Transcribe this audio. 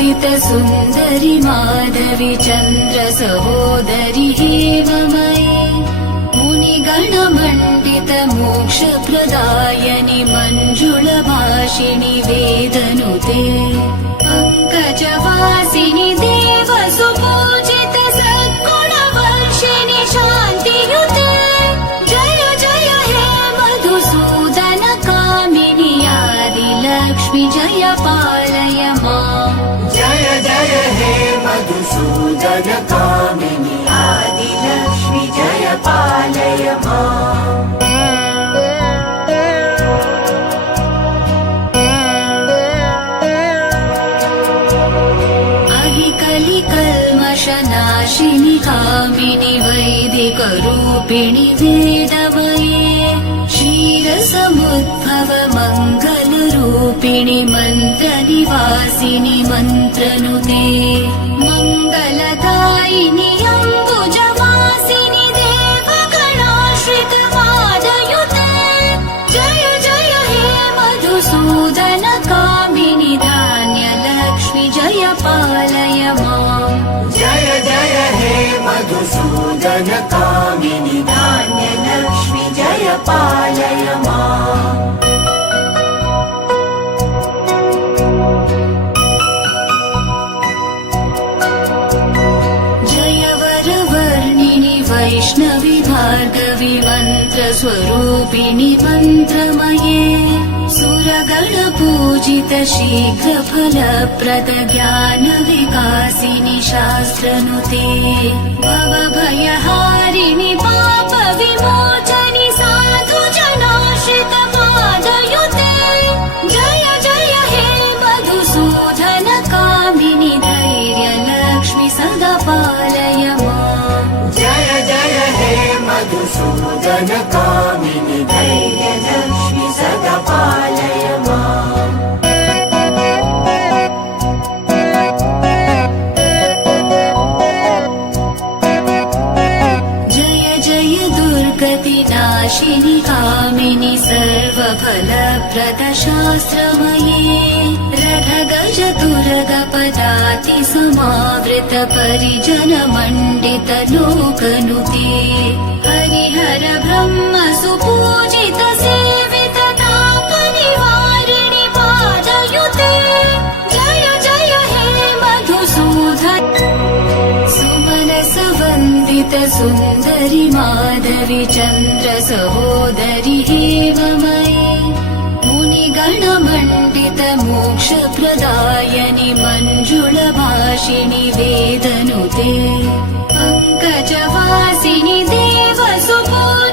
सुन्दरि माधवी चन्द्र सहोदरि हेममयी मुनिगणमण्डित मोक्षप्रदायनि मञ्जुलभाषिणि वेदनुते पङ्कजवासिनि देवसुपूजित सद्गुणवर्षिणि शान्तियुते जय जय हे मधुसूदन कामिनि आदिलक्ष्मि जय पालय माम् जय जय हे मधुसूदन कामिनि आदिलक्ष्मि जय पालय माम् कलिकल्मषनाशिनि कामिनि वैदिकरूपिणि वेदमये क्षीरसमुद्भव मङ्गलरूपिणि मन्त्रनिवासिनि मन्त्रनुते मङ्गलदायिनि अम्बुजवासिनि देवगणाश्रित पादयुते जय जय हे मधुसूदन कामिनि धान्यलक्ष्मि जय पालय माम् जय जय हे मधुसूदन कामिनि धान्यलक्ष्मि जय पालय माम् जय वरवर्णिनि वैष्णवि भार्गवि मन्त्रस्वरूपिणि मन्त्रमये सुरगणपूजित शीघ्रफलप्रद ज्ञानविकासिनि शास्त्रनुते भवभयहारिणि पापविमोचनि साधुजनाश्रित पादयुते जय जय हे मधुसूदन कामिनि धैर्यलक्ष्मि सदा पालय माम् जय जय हे मधुसूदन कामिनि धैर्यलक्ष्मि सदा पालय माम् जय जय दुर्गतिनाशिनि कामिनि सर्वफलप्रद शास्त्रमये रथगज तुरगपदाति समावृत परिजन मण्डित लोकनुते हरिहर ब्रह्म सुपूजित सेवित तापनिवारिणि पादयुते जय जय हे मधुसूदन सुमनसवन्दित सुन्दरि माधवी चन्द्र सहोदरि हेममयी मुनिगणमण्डित मोक्षप्रदायनि मञ्जुलभाषिणि वेदनुते पङ्कजवासिनि देवसुपूजित